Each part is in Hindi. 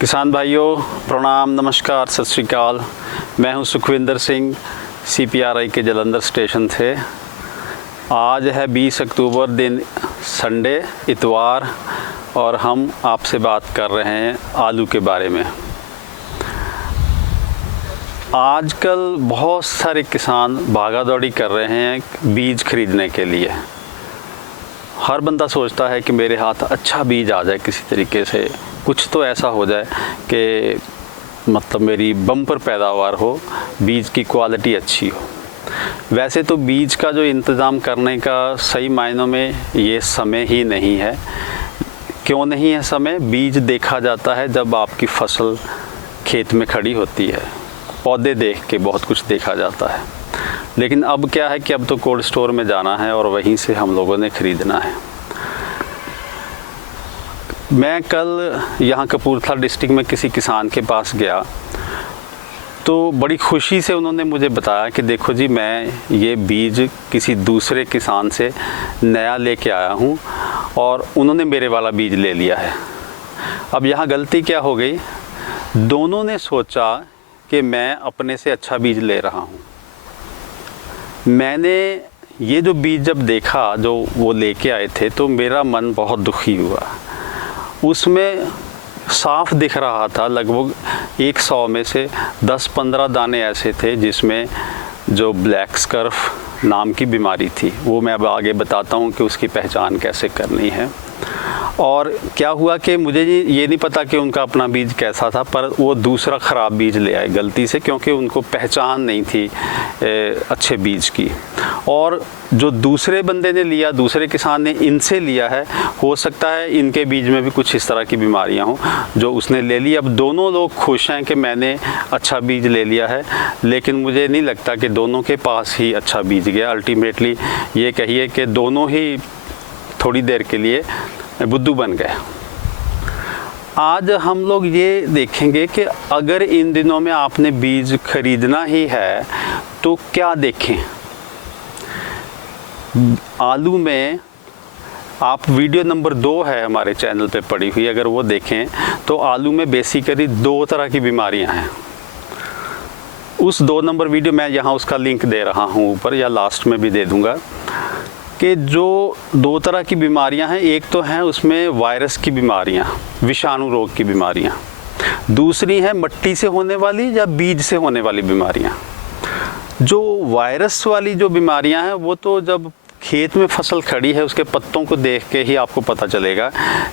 किसान भाइयों प्रणाम, नमस्कार, सत श्री अकाल। मैं हूं सुखविंदर सिंह, CPRI के जलंधर स्टेशन से। आज है 20 अक्टूबर, दिन संडे, इतवार, और हम आपसे बात कर रहे हैं आलू के बारे में। आजकल बहुत सारे किसान भागा दौड़ी कर रहे हैं बीज खरीदने के लिए। हर बंदा सोचता है कि मेरे हाथ अच्छा बीज आ जाए, किसी तरीके से कुछ तो ऐसा हो जाए कि मतलब मेरी बम्पर पैदावार हो, बीज की क्वालिटी अच्छी हो। वैसे तो बीज का जो इंतज़ाम करने का सही मायनों में ये समय ही नहीं है। क्यों नहीं है समय? बीज देखा जाता है जब आपकी फसल खेत में खड़ी होती है, पौधे देख के बहुत कुछ देखा जाता है। लेकिन अब क्या है कि अब तो कोल्ड स्टोर में जाना है और वहीं से हम लोगों ने ख़रीदना है। मैं कल यहाँ कपूरथला डिस्ट्रिक्ट में किसी किसान के पास गया तो बड़ी खुशी से उन्होंने मुझे बताया कि देखो जी, मैं ये बीज किसी दूसरे किसान से नया लेके आया हूँ और उन्होंने मेरे वाला बीज ले लिया है। अब यहाँ गलती क्या हो गई, दोनों ने सोचा कि मैं अपने से अच्छा बीज ले रहा हूँ। मैंने ये जो बीज जब देखा जो वो लेके आए थे तो मेरा मन बहुत दुखी हुआ। उसमें साफ दिख रहा था लगभग 100 में से 10-15 दाने ऐसे थे जिसमें जो ब्लैक स्कर्फ नाम की बीमारी थी। वो मैं अब आगे बताता हूँ कि उसकी पहचान कैसे करनी है। और क्या हुआ कि मुझे ये नहीं पता कि उनका अपना बीज कैसा था, पर वो दूसरा ख़राब बीज ले आए गलती से, क्योंकि उनको पहचान नहीं थी अच्छे बीज की। और जो दूसरे बंदे ने लिया, दूसरे किसान ने इनसे लिया है, हो सकता है इनके बीज में भी कुछ इस तरह की बीमारियां हों जो उसने ले ली। अब दोनों लोग खुश हैं कि मैंने अच्छा बीज ले लिया है, लेकिन मुझे नहीं लगता कि दोनों के पास ही अच्छा बीज गया। अल्टीमेटली ये कहिए कि दोनों ही थोड़ी देर के लिए बुद्धू बन गए। आज हम लोग ये देखेंगे कि अगर इन दिनों में आपने बीज खरीदना ही है तो क्या देखें। आलू में आप वीडियो नंबर 2 है हमारे चैनल पे पड़ी हुई, अगर वो देखें तो आलू में बेसिकली 2 तरह की बीमारियां हैं। उस 2 नंबर वीडियो मैं यहाँ उसका लिंक दे रहा हूँ ऊपर, या लास्ट में भी दे दूँगा, कि जो 2 तरह की बीमारियां हैं। एक तो हैं उसमें वायरस की बीमारियां, विषाणु रोग की बीमारियां। दूसरी है मिट्टी से होने वाली या बीज से होने वाली बीमारियां। जो वायरस वाली जो बीमारियां हैं वो तो जब खेत में फसल खड़ी है उसके पत्तों को देख के ही आपको पता चलेगा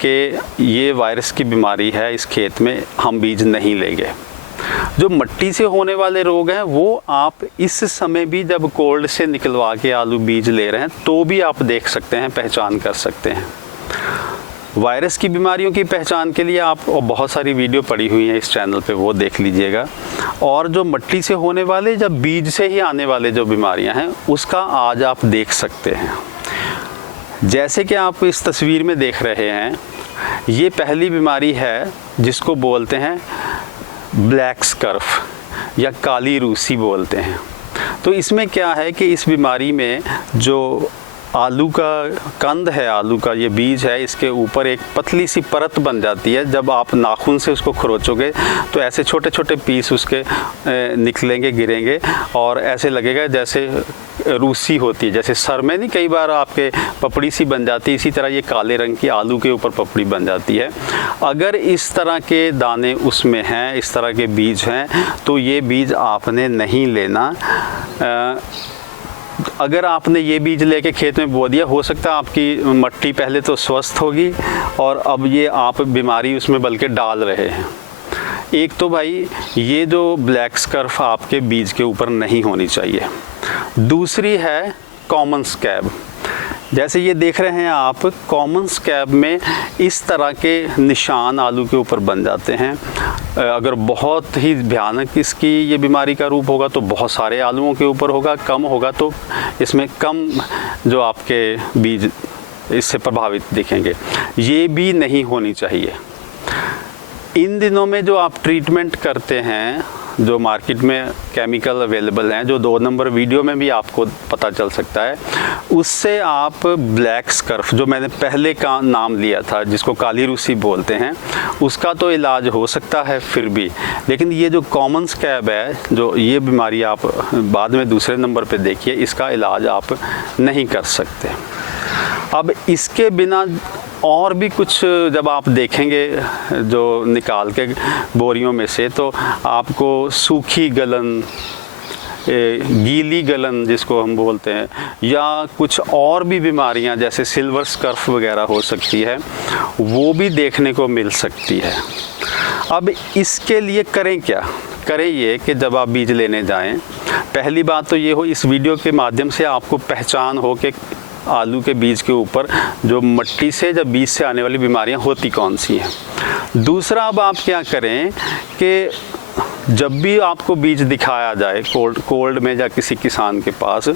कि ये वायरस की बीमारी है, इस खेत में हम बीज नहीं लेंगे। जो मिट्टी से होने वाले रोग हैं वो आप इस समय भी जब कोल्ड से निकलवा के आलू बीज ले रहे हैं तो भी आप देख सकते हैं, पहचान कर सकते हैं। वायरस की बीमारियों की पहचान के लिए आप बहुत सारी वीडियो पड़ी हुई हैं इस चैनल पे, वो देख लीजिएगा। और जो मिट्टी से होने वाले या बीज से ही आने वाले जो बीमारियां हैं उसका आज आप देख सकते हैं। जैसे कि आप इस तस्वीर में देख रहे हैं, ये पहली बीमारी है जिसको बोलते हैं ब्लैक स्कर्फ या काली रूसी बोलते हैं। तो इसमें क्या है कि इस बीमारी में जो आलू का कंद है, आलू का ये बीज है, इसके ऊपर एक पतली सी परत बन जाती है। जब आप नाखून से उसको खरोचोगे तो ऐसे छोटे छोटे पीस उसके निकलेंगे, गिरेंगे, और ऐसे लगेगा जैसे रूसी होती है। जैसे सर में नहीं कई बार आपके पपड़ी सी बन जाती है, इसी तरह ये काले रंग की आलू के ऊपर पपड़ी बन जाती है। अगर इस तरह के दाने उसमें हैं, इस तरह के बीज हैं, तो ये बीज आपने नहीं लेना। अगर आपने ये बीज लेके खेत में बो दिया, हो सकता है आपकी मिट्टी पहले तो स्वस्थ होगी और अब ये आप बीमारी उसमें बल्कि डाल रहे हैं। एक तो भाई ये जो ब्लैक स्कर्फ आपके बीज के ऊपर नहीं होनी चाहिए। दूसरी है कॉमन स्कैब। जैसे ये देख रहे हैं आप, कॉमन स्कैब में इस तरह के निशान आलू के ऊपर बन जाते हैं। अगर बहुत ही भयानक इसकी ये बीमारी का रूप होगा तो बहुत सारे आलूओं के ऊपर होगा, कम होगा तो इसमें कम जो आपके बीज इससे प्रभावित दिखेंगे। ये भी नहीं होनी चाहिए। इन दिनों में जो आप ट्रीटमेंट करते हैं, जो मार्केट में केमिकल अवेलेबल हैं, जो 2 नंबर वीडियो में भी आपको पता चल सकता है, उससे आप ब्लैक स्कर्फ, जो मैंने पहले का नाम लिया था जिसको काली रूसी बोलते हैं, उसका तो इलाज हो सकता है फिर भी, लेकिन ये जो कॉमन स्कैब है, जो ये बीमारी आप बाद में दूसरे नंबर पे देखिए, इसका इलाज आप नहीं कर सकते। अब इसके बिना और भी कुछ जब आप देखेंगे जो निकाल के बोरियों में से, तो आपको सूखी गलन, गीली गलन जिसको हम बोलते हैं, या कुछ और भी बीमारियां जैसे सिल्वर स्कर्फ वगैरह हो सकती है, वो भी देखने को मिल सकती है। अब इसके लिए करें क्या? करें ये कि जब आप बीज लेने जाएं, पहली बात तो ये हो, इस वीडियो के माध्यम से आपको पहचान हो कि आलू के बीज के ऊपर जो मिट्टी से जब बीज से आने वाली बीमारियां होती कौन सी हैं। दूसरा, अब आप क्या करें कि जब भी आपको बीज दिखाया जाए कोल्ड में या किसी किसान के पास,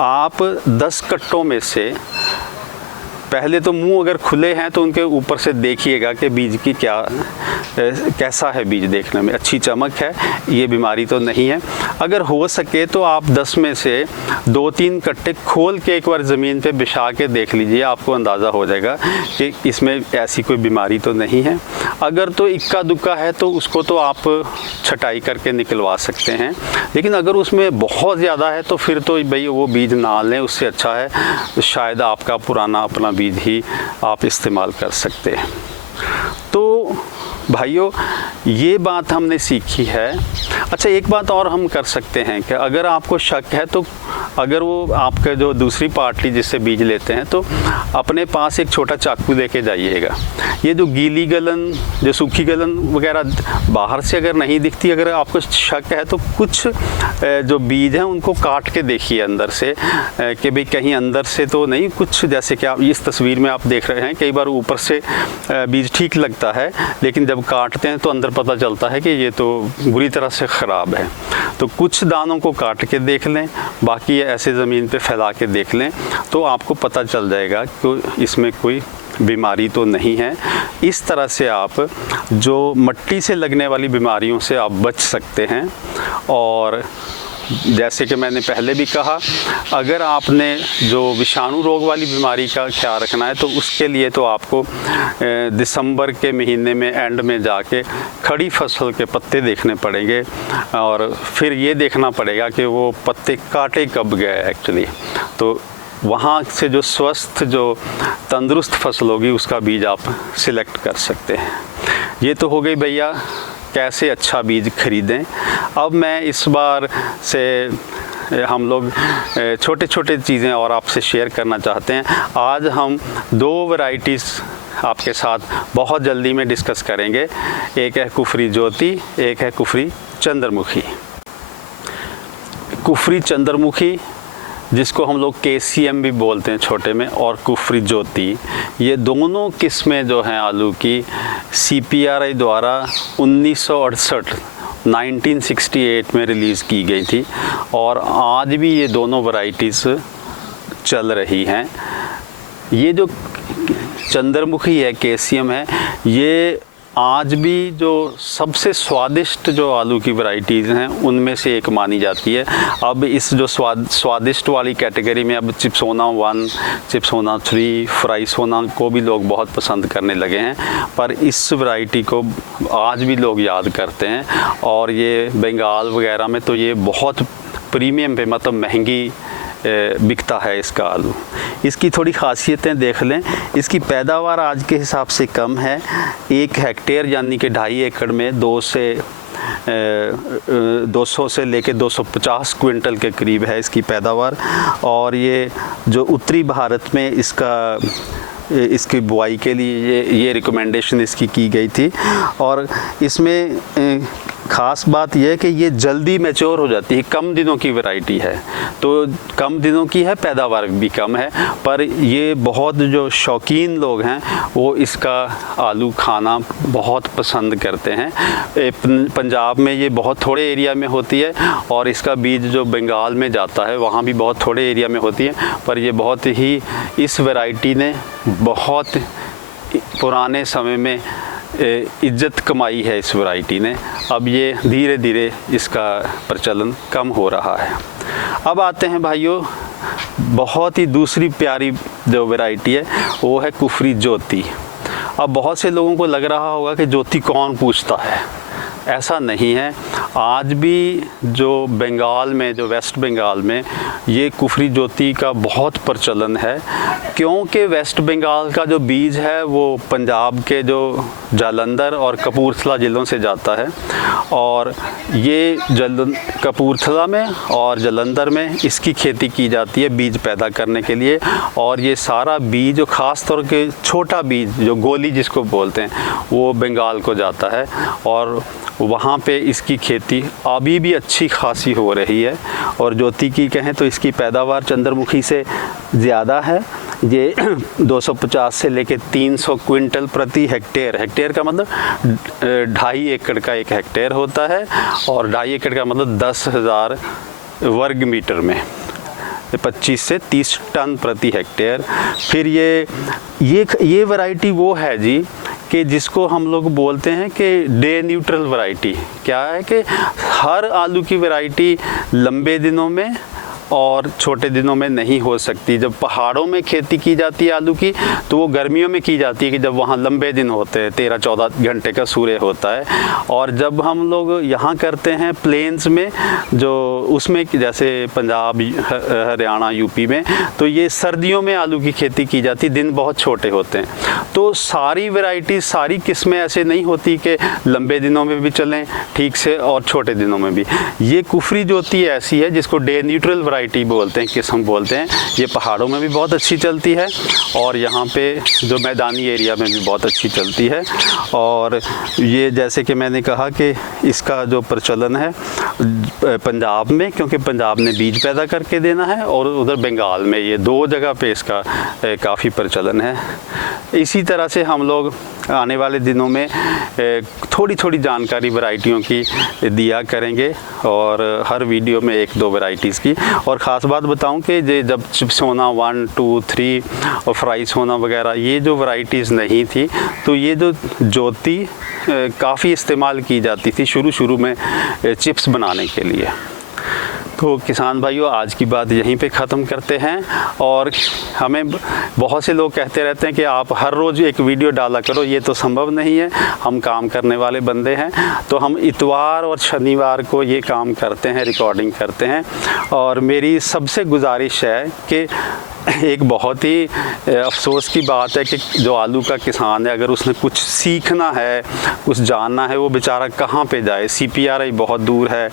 आप 10 कट्टों में से पहले तो मुंह अगर खुले हैं तो उनके ऊपर से देखिएगा कि बीज की कैसा है, बीज देखने में अच्छी चमक है, ये बीमारी तो नहीं है। अगर हो सके तो आप 10 में से 2-3 कट्टे खोल के एक बार ज़मीन पे बिछा के देख लीजिए, आपको अंदाज़ा हो जाएगा कि इसमें ऐसी कोई बीमारी तो नहीं है। अगर तो इक्का दुक्का है तो उसको तो आप छटाई करके निकलवा सकते हैं, लेकिन अगर उसमें बहुत ज़्यादा है तो फिर तो भाई वो बीज ना लें, उससे अच्छा है शायद आपका पुराना अपना बीज ही आप इस्तेमाल कर सकते हैं। तो भाइयों, ये बात हमने सीखी है। अच्छा, एक बात और हम कर सकते हैं कि अगर आपको शक है तो अगर वो आपका जो दूसरी पार्टी जिससे बीज लेते हैं, तो अपने पास एक छोटा चाकू लेके जाइएगा। ये जो गीली गलन, जो सूखी गलन वगैरह बाहर से अगर नहीं दिखती, अगर आपको शक है तो कुछ जो बीज हैं उनको काट के देखिए अंदर से कि भाई कहीं अंदर से तो नहीं कुछ, जैसे कि आप इस तस्वीर में आप देख रहे हैं, कई बार ऊपर से बीज ठीक लगता है, लेकिन जब काटते हैं तो अंदर पता चलता है कि ये तो बुरी तरह से ख़राब है। तो कुछ दानों को काट के देख लें, बाकी ऐसे ज़मीन पे फैला के देख लें, तो आपको पता चल जाएगा कि इसमें कोई बीमारी तो नहीं है। इस तरह से आप जो मिट्टी से लगने वाली बीमारियों से आप बच सकते हैं। और जैसे कि मैंने पहले भी कहा, अगर आपने जो विषाणु रोग वाली बीमारी का ख्याल रखना है तो उसके लिए तो आपको दिसंबर के महीने में एंड में जाके खड़ी फसल के पत्ते देखने पड़ेंगे, और फिर ये देखना पड़ेगा कि वो पत्ते काटे कब गए एक्चुअली। तो वहाँ से जो स्वस्थ, जो तंदुरुस्त फसल होगी उसका बीज आप सिलेक्ट कर सकते हैं। ये तो हो गई भैया कैसे अच्छा बीज खरीदें। अब मैं इस बार से हम लोग छोटे छोटे चीज़ें और आपसे शेयर करना चाहते हैं। आज हम 2 वैरायटीज़ आपके साथ बहुत जल्दी में डिस्कस करेंगे। एक है कुफरी ज्योति, एक है कुफरी चंद्रमुखी। कुफरी चंद्रमुखी जिसको हम लोग KCM भी बोलते हैं छोटे में, और कुफरी ज्योति, ये दोनों किस्में जो हैं आलू की CPRI द्वारा 1968 में रिलीज़ की गई थी, और आज भी ये दोनों वैरायटीज़ चल रही हैं। ये जो चंद्रमुखी है, KCM है, ये आज भी जो सबसे स्वादिष्ट जो आलू की वैरायटीज़ हैं उनमें से एक मानी जाती है। अब इस जो स्वादिष्ट वाली कैटेगरी में अब चिप्सोना 1, चिप्सोना 3, फ्राई सोना को भी लोग बहुत पसंद करने लगे हैं, पर इस वैरायटी को आज भी लोग याद करते हैं। और ये बंगाल वगैरह में तो ये बहुत प्रीमियम पे, मतलब महंगी बिकता है इसका आलू। इसकी थोड़ी ख़ासियतें देख लें। इसकी पैदावार आज के हिसाब से कम है। 1 हेक्टेयर यानी कि 2.5 एकड़ में 200 से लेके 250 क्विंटल के करीब है इसकी पैदावार। और ये जो उत्तरी भारत में इसकी बुआई के लिए ये रिकमेंडेशन इसकी की गई थी। और इसमें ख़ास बात यह है कि ये जल्दी मैच्योर हो जाती है, कम दिनों की वैरायटी है, तो कम दिनों की है, पैदावार भी कम है, पर ये बहुत जो शौकीन लोग हैं वो इसका आलू खाना बहुत पसंद करते हैं। पंजाब में ये बहुत थोड़े एरिया में होती है, और इसका बीज जो बंगाल में जाता है वहाँ भी बहुत थोड़े एरिया में होती है, पर ये बहुत ही, इस वैरायटी ने बहुत पुराने समय में इज्जत कमाई है इस वैरायटी ने। अब ये धीरे धीरे इसका प्रचलन कम हो रहा है। अब आते हैं भाइयों बहुत ही दूसरी प्यारी जो वैरायटी है वो है कुफरी ज्योति। अब बहुत से लोगों को लग रहा होगा कि ज्योति कौन पूछता है, ऐसा नहीं है। आज भी जो बंगाल में, जो वेस्ट बंगाल में ये कुफरी ज्योति का बहुत प्रचलन है, क्योंकि वेस्ट बंगाल का जो बीज है वो पंजाब के जो जालंधर और कपूरथला ज़िलों से जाता है, और ये कपूरथला में और जालंधर में इसकी खेती की जाती है बीज पैदा करने के लिए। और ये सारा बीज जो ख़ास तौर के छोटा बीज जो गोली जिसको बोलते हैं वो बंगाल को जाता है, और वहाँ पे इसकी खेती अभी भी अच्छी खासी हो रही है। और ज्योति की कहें तो इसकी पैदावार चंद्रमुखी से ज़्यादा है। ये 250 से लेके 300 क्विंटल प्रति हेक्टेयर, हेक्टेयर का मतलब 2.5 एकड़ का एक हेक्टेयर होता है, और 2.5 एकड़ का मतलब 10,000 वर्ग मीटर में 25 से 30 टन प्रति हेक्टेयर। फिर ये वैरायटी वो है जी कि जिसको हम लोग बोलते हैं कि डे न्यूट्रल वैरायटी। क्या है कि हर आलू की वैरायटी लंबे दिनों में और छोटे दिनों में नहीं हो सकती। जब पहाड़ों में खेती की जाती है आलू की तो वो गर्मियों में की जाती है कि जब वहाँ लंबे दिन होते हैं, 13-14 घंटे का सूर्य होता है। और जब हम लोग यहाँ करते हैं प्लेन्स में, जो उसमें जैसे पंजाब, हरियाणा, यूपी में, तो ये सर्दियों में आलू की खेती की जाती, दिन बहुत छोटे होते हैं। तो सारी वैरायटी, सारी किस्में ऐसे नहीं होती कि लंबे दिनों में भी चलें ठीक से और छोटे दिनों में भी। ये कुफरी ज्योति ऐसी है जिसको डे न्यूट्रल वैरायटी बोलते हैं, किस्म बोलते हैं। ये पहाड़ों में भी बहुत अच्छी चलती है और यहाँ पे जो मैदानी एरिया में भी बहुत अच्छी चलती है। और ये जैसे कि मैंने कहा कि इसका जो प्रचलन है पंजाब में, क्योंकि पंजाब ने बीज पैदा करके देना है, और उधर बंगाल में, ये 2 जगह पे इसका काफ़ी प्रचलन है। इसी तरह से हम लोग आने वाले दिनों में थोड़ी थोड़ी जानकारी वैरायटियों की दिया करेंगे, और हर वीडियो में 1-2 वैरायटीज़ की। और ख़ास बात बताऊं कि जब चिप्स होना 1, 2, 3 और फ्राइज़ होना वगैरह, ये जो वैरायटीज़ नहीं थी, तो ये जो ज्योति काफ़ी इस्तेमाल की जाती थी शुरू में चिप्स बनाने के लिए। तो किसान भाइयों, आज की बात यहीं पे ख़त्म करते हैं। और हमें बहुत से लोग कहते रहते हैं कि आप हर रोज़ एक वीडियो डाला करो, ये तो संभव नहीं है, हम काम करने वाले बंदे हैं। तो हम इतवार और शनिवार को ये काम करते हैं, रिकॉर्डिंग करते हैं। और मेरी सबसे गुजारिश है कि एक बहुत ही अफसोस की बात है कि जो आलू का किसान है, अगर उसने कुछ सीखना है, कुछ जानना है, वो बेचारा कहाँ पे जाए। CPRI बहुत दूर है,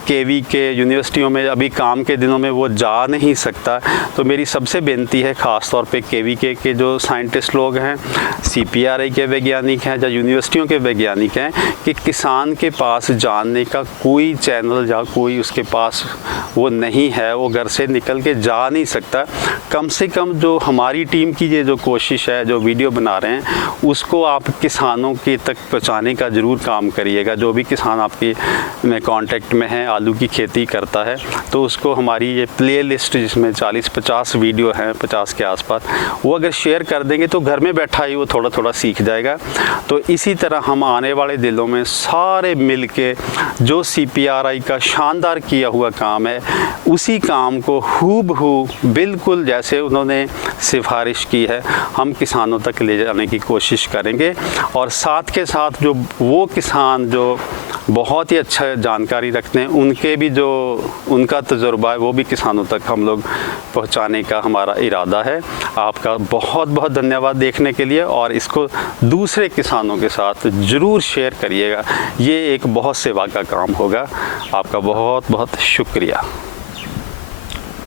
KV के यूनिवर्सिटियों में अभी काम के दिनों में वो जा नहीं सकता। तो मेरी सबसे बेनती है, ख़ास तौर पे KV के जो साइंटिस्ट लोग हैं, CPRI के वैज्ञानिक हैं या यूनिवर्सिटियों के वैज्ञानिक हैं, कि किसान के पास जानने का कोई चैनल या कोई उसके पास वो नहीं है, वो घर से निकल के जा नहीं सकता। कम से कम जो हमारी टीम की ये जो कोशिश है, जो वीडियो बना रहे हैं, उसको आप किसानों के तक पहुंचाने का ज़रूर काम करिएगा। जो भी किसान आपकी में कांटेक्ट में है, आलू की खेती करता है, तो उसको हमारी ये प्लेलिस्ट जिसमें 40-50 वीडियो हैं, 50 के आसपास, वो अगर शेयर कर देंगे तो घर में बैठा ही वो थोड़ा थोड़ा सीख जाएगा। तो इसी तरह हम आने वाले दिनों में सारे मिल के जो CPRI का शानदार किया हुआ काम है, उसी काम को हूबहू बिल्कुल जैसे उन्होंने सिफारिश की है, हम किसानों तक ले जाने की कोशिश करेंगे। और साथ के साथ जो वो किसान जो बहुत ही अच्छा जानकारी रखते हैं, उनके भी जो उनका तजुर्बा है, वो भी किसानों तक हम लोग पहुंचाने का हमारा इरादा है। आपका बहुत बहुत धन्यवाद देखने के लिए, और इसको दूसरे किसानों के साथ ज़रूर शेयर करिएगा। ये एक बहुत सेवा का काम होगा। आपका बहुत बहुत शुक्रिया।